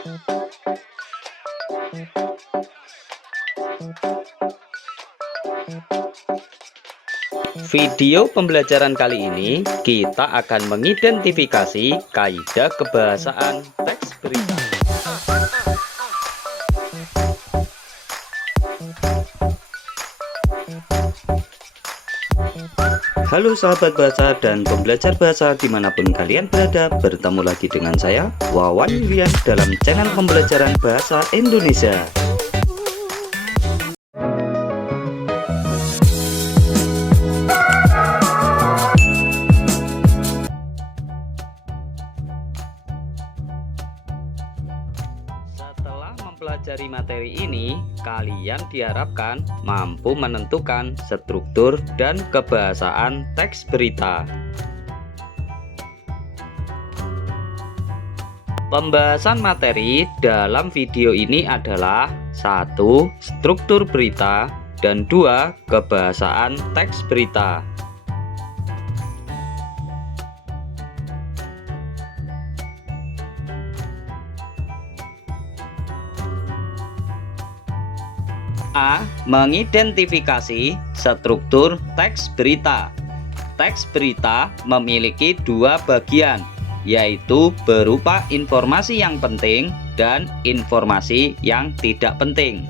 Video pembelajaran kali ini kita akan mengidentifikasi kaidah kebahasaan teks berita. Halo sahabat bahasa dan pembelajar bahasa dimanapun kalian berada, bertemu lagi dengan saya Wawan Yulian dalam channel pembelajaran bahasa Indonesia. Setelah mempelajari materi ini, kalian diharapkan mampu menentukan struktur dan kebahasaan teks berita. Pembahasan materi dalam video ini adalah 1. Struktur berita dan 2. Kebahasaan teks berita. A. Mengidentifikasi struktur teks berita. Teks berita memiliki dua bagian, yaitu berupa informasi yang penting dan informasi yang tidak penting.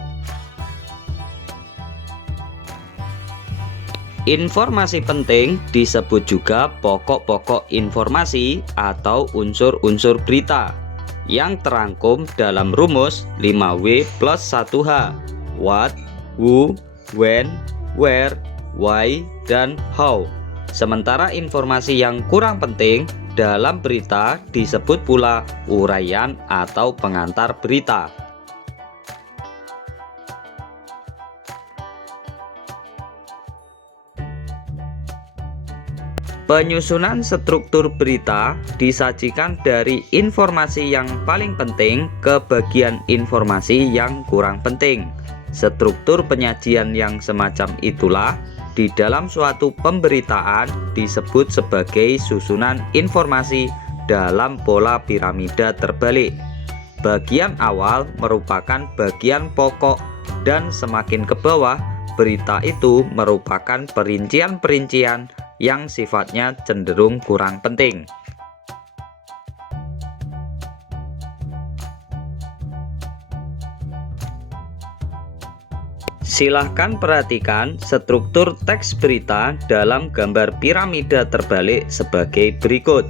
Informasi penting disebut juga pokok-pokok informasi atau unsur-unsur berita yang terangkum dalam rumus 5W plus 1H. What, who, when, where, why, dan how. Sementara informasi yang kurang penting dalam berita disebut pula uraian atau pengantar berita. Penyusunan struktur berita disajikan dari informasi yang paling penting ke bagian informasi yang kurang penting. Struktur penyajian yang semacam itulah di dalam suatu pemberitaan disebut sebagai susunan informasi dalam pola piramida terbalik. Bagian awal merupakan bagian pokok dan semakin ke bawah berita itu merupakan perincian-perincian yang sifatnya cenderung kurang penting. Silahkan perhatikan struktur teks berita dalam gambar piramida terbalik sebagai berikut.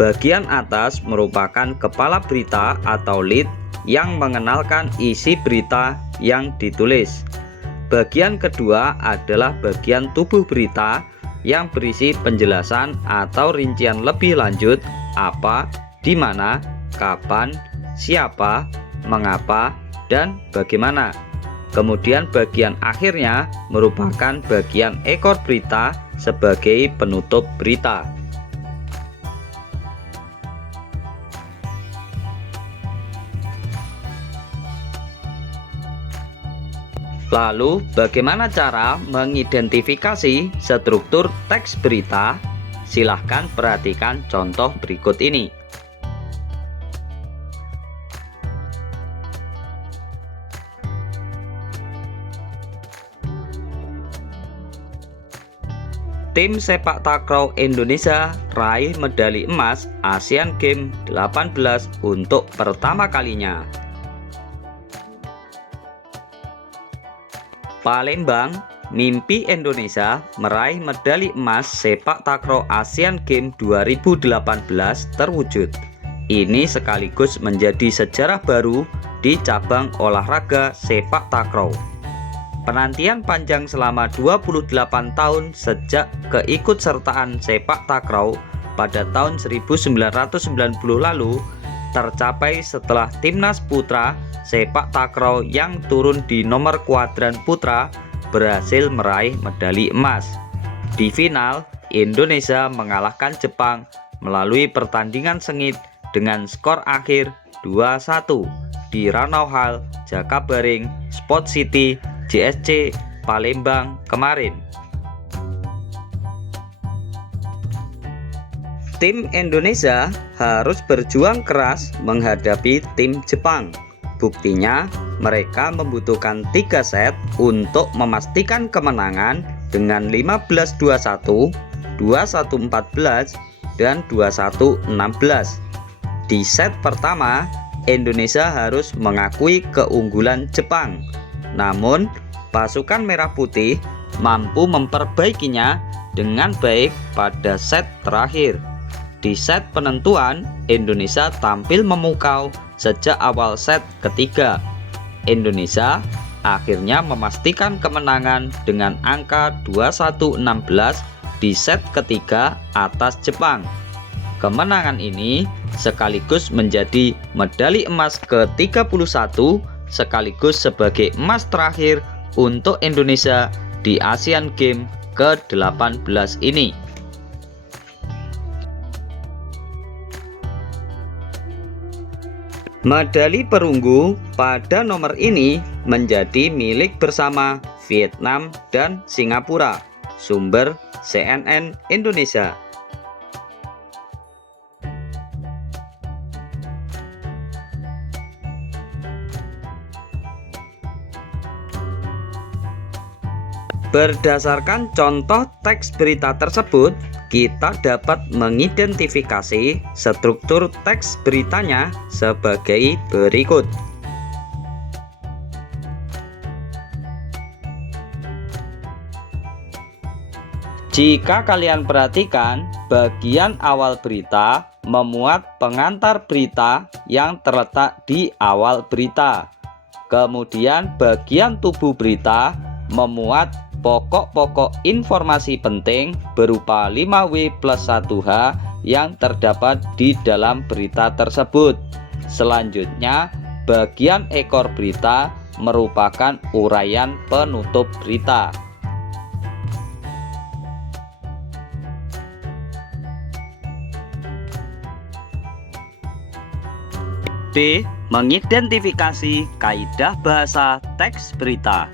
Bagian atas merupakan kepala berita atau lead yang mengenalkan isi berita yang ditulis. Bagian kedua adalah bagian tubuh berita yang berisi penjelasan atau rincian lebih lanjut apa, di mana, kapan, siapa, mengapa, dan bagaimana. Kemudian bagian akhirnya merupakan bagian ekor berita sebagai penutup berita. Lalu, bagaimana cara mengidentifikasi struktur teks berita? Silahkan perhatikan contoh berikut ini. Tim sepak takraw Indonesia raih medali emas Asian Games 18 untuk pertama kalinya. Palembang, mimpi Indonesia meraih medali emas sepak takraw Asian Games 2018 terwujud. Ini sekaligus menjadi sejarah baru di cabang olahraga sepak takraw. Penantian panjang selama 28 tahun sejak keikutsertaan sepak takraw pada tahun 1990 lalu tercapai setelah timnas putra sepak takraw yang turun di nomor kuadran putra berhasil meraih medali emas. Di final, Indonesia mengalahkan Jepang melalui pertandingan sengit dengan skor akhir 2-1 di Ranau Hall, Jakabaring, Sport City, JSC, Palembang kemarin. Tim Indonesia harus berjuang keras menghadapi tim Jepang. Buktinya, mereka membutuhkan 3 set untuk memastikan kemenangan dengan 15-21, 21-14, dan 21-16. Di set pertama, Indonesia harus mengakui keunggulan Jepang. Namun, pasukan Merah Putih mampu memperbaikinya dengan baik pada set terakhir. Di set penentuan, Indonesia tampil memukau sejak awal set ketiga. Indonesia akhirnya memastikan kemenangan dengan angka 21-16 di set ketiga atas Jepang. Kemenangan ini sekaligus menjadi medali emas ke-31 sekaligus sebagai emas terakhir untuk Indonesia di Asian Games ke-18 ini. Medali perunggu pada nomor ini menjadi milik bersama Vietnam dan Singapura. Sumber CNN Indonesia. Berdasarkan contoh teks berita tersebut, kita dapat mengidentifikasi struktur teks beritanya sebagai berikut. Jika kalian perhatikan, bagian awal berita memuat pengantar berita yang terletak di awal berita. Kemudian bagian tubuh berita memuat pokok-pokok informasi penting berupa 5W+1H yang terdapat di dalam berita tersebut. Selanjutnya, bagian ekor berita merupakan uraian penutup berita. B. Mengidentifikasi kaidah bahasa teks berita.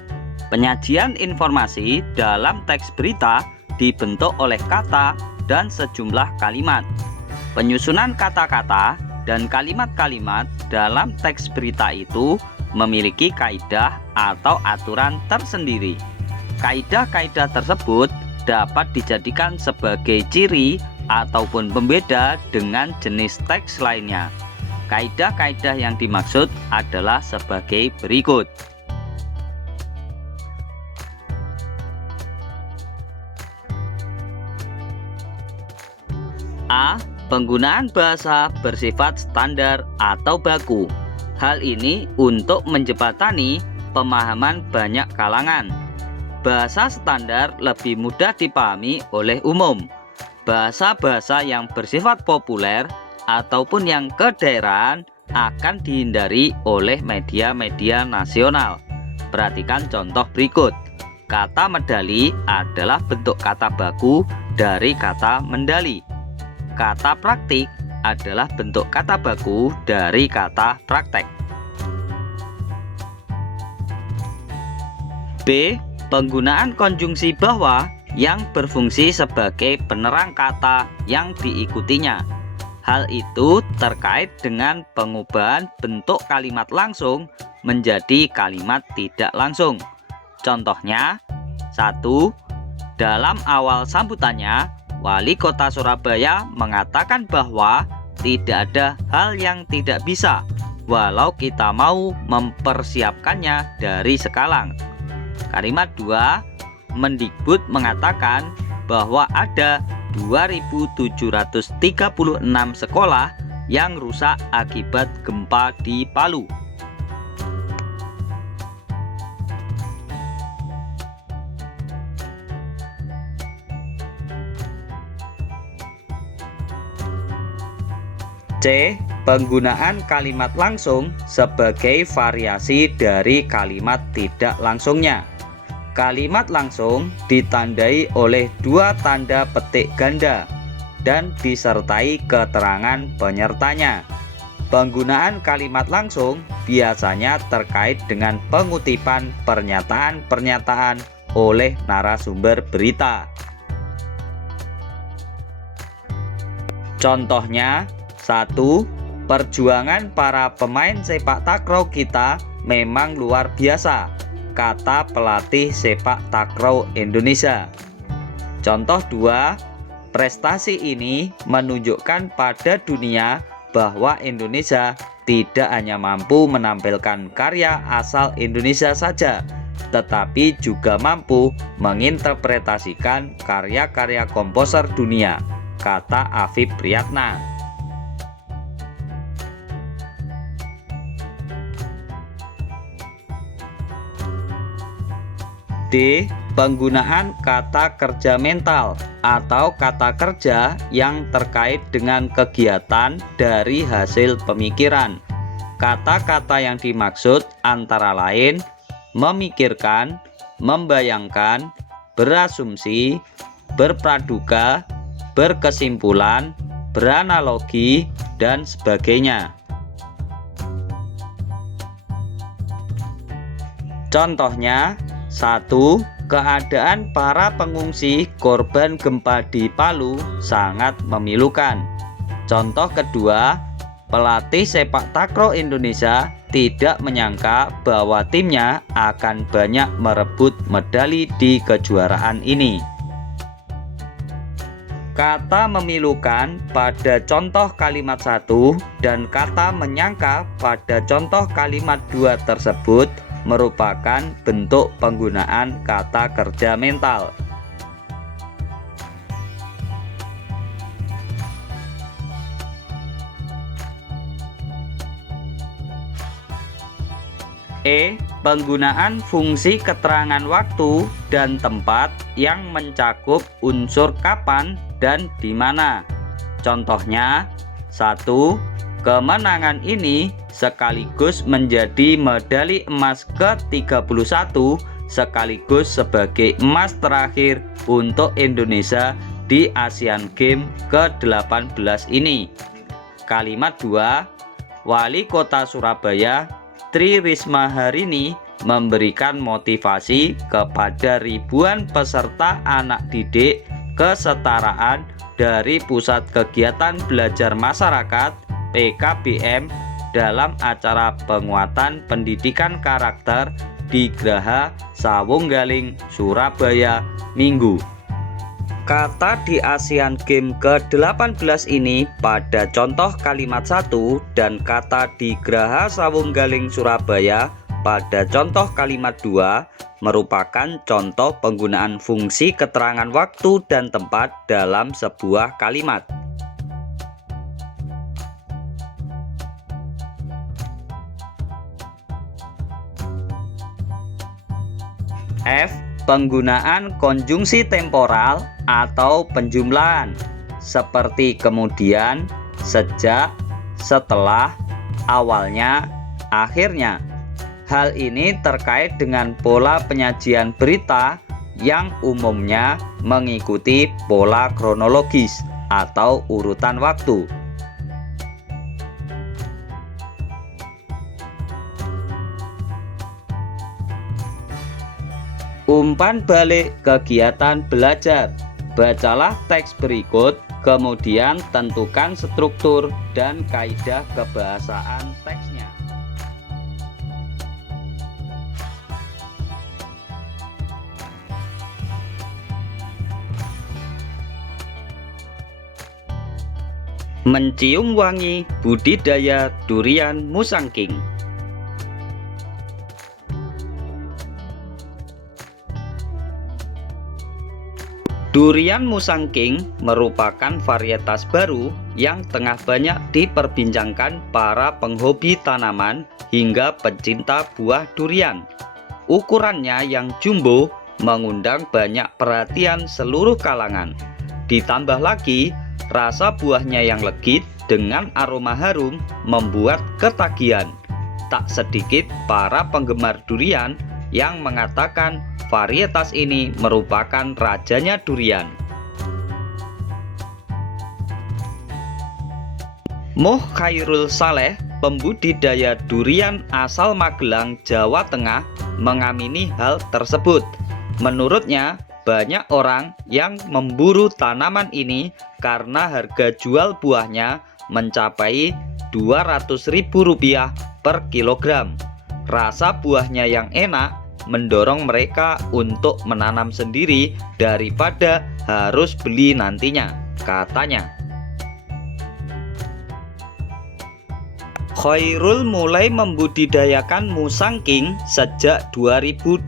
Penyajian informasi dalam teks berita dibentuk oleh kata dan sejumlah kalimat. Penyusunan kata-kata dan kalimat-kalimat dalam teks berita itu memiliki kaidah atau aturan tersendiri. Kaidah-kaidah tersebut dapat dijadikan sebagai ciri ataupun pembeda dengan jenis teks lainnya. Kaidah-kaidah yang dimaksud adalah sebagai berikut. A. Penggunaan bahasa bersifat standar atau baku. Hal ini untuk menjembatani pemahaman banyak kalangan. Bahasa standar lebih mudah dipahami oleh umum. Bahasa-bahasa yang bersifat populer ataupun yang kedaerahan akan dihindari oleh media-media nasional. Perhatikan contoh berikut. Kata medali adalah bentuk kata baku dari kata mendali. Kata praktik adalah bentuk kata baku dari kata praktek. B. Penggunaan konjungsi bahwa yang berfungsi sebagai penerang kata yang diikutinya. Hal itu terkait dengan pengubahan bentuk kalimat langsung menjadi kalimat tidak langsung. Contohnya, 1. Dalam awal sambutannya, Wali Kota Surabaya mengatakan bahwa tidak ada hal yang tidak bisa, walau kita mau mempersiapkannya dari sekarang. Kalimat 2, Mendikbud mengatakan bahwa ada 2.736 sekolah yang rusak akibat gempa di Palu. C. Penggunaan kalimat langsung sebagai variasi dari kalimat tidak langsungnya. Kalimat langsung ditandai oleh 2 tanda petik ganda dan disertai keterangan penyertanya. Penggunaan kalimat langsung biasanya terkait dengan pengutipan pernyataan-pernyataan oleh narasumber berita. Contohnya, 1. Perjuangan para pemain sepak takraw kita memang luar biasa, kata pelatih sepak takraw Indonesia. Contoh 2. Prestasi ini menunjukkan pada dunia bahwa Indonesia tidak hanya mampu menampilkan karya asal Indonesia saja, tetapi juga mampu menginterpretasikan karya-karya komposer dunia, kata Afif Priyatna. D. Penggunaan kata kerja mental atau kata kerja yang terkait dengan kegiatan dari hasil pemikiran. Kata-kata yang dimaksud antara lain memikirkan, membayangkan, berasumsi, berpraduga, berkesimpulan, beranalogi, dan sebagainya. Contohnya, 1. Keadaan para pengungsi korban gempa di Palu sangat memilukan. Contoh kedua, pelatih sepak takraw Indonesia tidak menyangka bahwa timnya akan banyak merebut medali di kejuaraan ini. Kata memilukan pada contoh kalimat 1 dan kata menyangka pada contoh kalimat 2 tersebut merupakan bentuk penggunaan kata kerja mental. E. Penggunaan fungsi keterangan waktu dan tempat yang mencakup unsur kapan dan di mana. Contohnya, 1. Kemenangan ini sekaligus menjadi medali emas ke-31 sekaligus sebagai emas terakhir untuk Indonesia di Asian Games ke-18 ini. Kalimat 2. Wali Kota Surabaya Tri Risma Harini memberikan motivasi kepada ribuan peserta anak didik kesetaraan dari Pusat Kegiatan Belajar Masyarakat PKBM dalam acara penguatan pendidikan karakter di Graha Sawunggaling, Surabaya, Minggu. Kata di Asian Games ke-18 ini pada contoh kalimat 1 dan kata di Graha Sawunggaling, Surabaya pada contoh kalimat 2 merupakan contoh penggunaan fungsi keterangan waktu dan tempat dalam sebuah kalimat. F. Penggunaan konjungsi temporal atau penjumlahan seperti kemudian, sejak, setelah, awalnya, akhirnya. Hal ini terkait dengan pola penyajian berita yang umumnya mengikuti pola kronologis atau urutan waktu. Umpan balik kegiatan belajar. Bacalah teks berikut, kemudian tentukan struktur dan kaidah kebahasaan teksnya. Mencium wangi budidaya durian musangking. Durian musangking merupakan varietas baru yang tengah banyak diperbincangkan para penghobi tanaman hingga pecinta buah durian. Ukurannya yang jumbo mengundang banyak perhatian seluruh kalangan. Ditambah lagi, rasa buahnya yang legit dengan aroma harum membuat ketagihan. Tak sedikit para penggemar durian yang mengatakan varietas ini merupakan rajanya durian. Moh Khairul Saleh, pembudidaya durian asal Magelang, Jawa Tengah, mengamini hal tersebut. Menurutnya, banyak orang yang memburu tanaman ini karena harga jual buahnya mencapai Rp200.000 per kilogram. Rasa buahnya yang enak mendorong mereka untuk menanam sendiri daripada harus beli nantinya, katanya. Khairul mulai membudidayakan musang king sejak 2012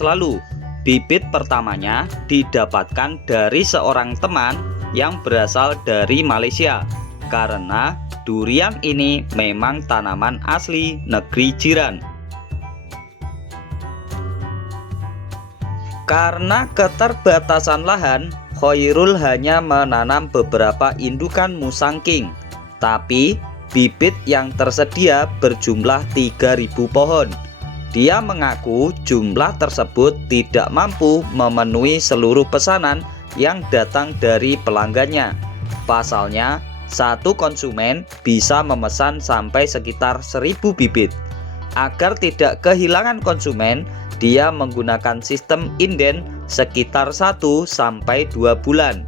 lalu. Bibit pertamanya didapatkan dari seorang teman yang berasal dari Malaysia, karena durian ini memang tanaman asli negeri jiran. Karena keterbatasan lahan, Khairul hanya menanam beberapa indukan musang king, tapi bibit yang tersedia berjumlah 3.000 pohon. Dia mengaku jumlah tersebut tidak mampu memenuhi seluruh pesanan yang datang dari pelanggannya. Pasalnya, satu konsumen bisa memesan sampai sekitar 1.000 bibit. Agar tidak kehilangan konsumen, dia menggunakan sistem inden sekitar 1-2 bulan.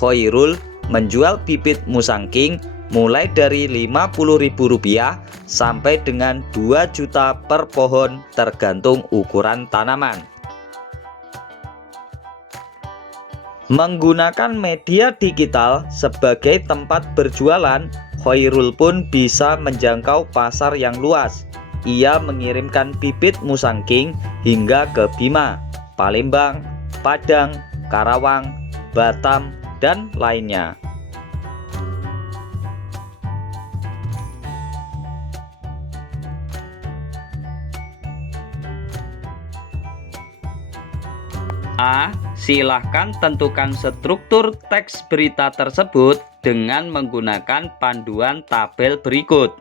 Khairul menjual bibit musang king mulai dari Rp50.000 sampai dengan 2 juta per pohon tergantung ukuran tanaman. Menggunakan media digital sebagai tempat berjualan, Khairul pun bisa menjangkau pasar yang luas. Ia mengirimkan bibit musang king hingga ke Bima, Palembang, Padang, Karawang, Batam, dan lainnya. A. Silahkan tentukan struktur teks berita tersebut dengan menggunakan panduan tabel berikut.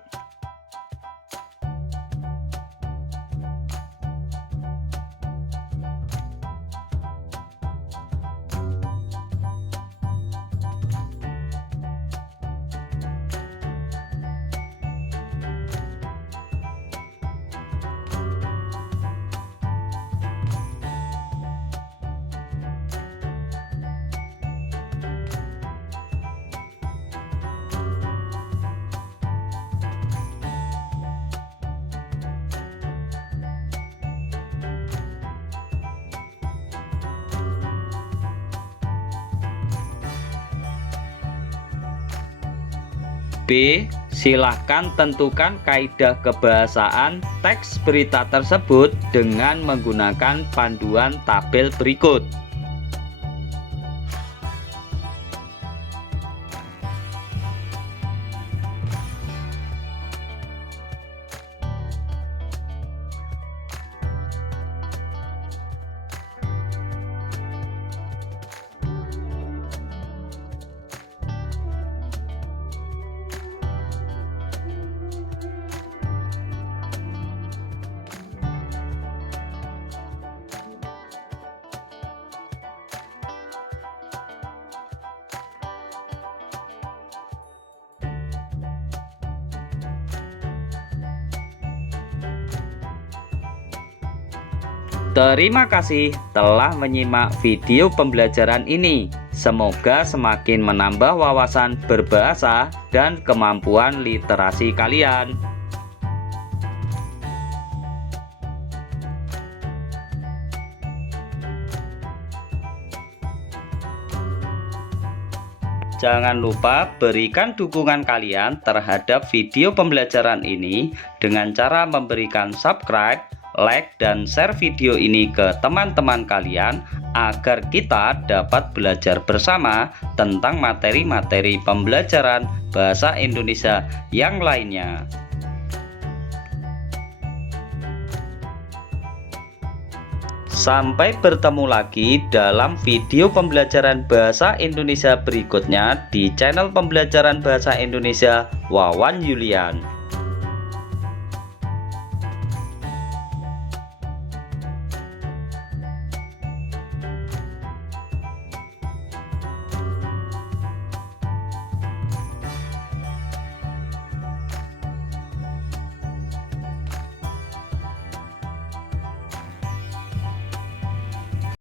B. Silahkan tentukan kaidah kebahasaan teks berita tersebut dengan menggunakan panduan tabel berikut. Terima kasih telah menyimak video pembelajaran ini. Semoga semakin menambah wawasan berbahasa dan kemampuan literasi kalian. Jangan lupa berikan dukungan kalian terhadap video pembelajaran ini dengan cara memberikan subscribe, like, dan share video ini ke teman-teman kalian agar kita dapat belajar bersama tentang materi-materi pembelajaran bahasa Indonesia yang lainnya. Sampai bertemu lagi dalam video pembelajaran bahasa Indonesia berikutnya di channel pembelajaran bahasa Indonesia Wawan Yulian.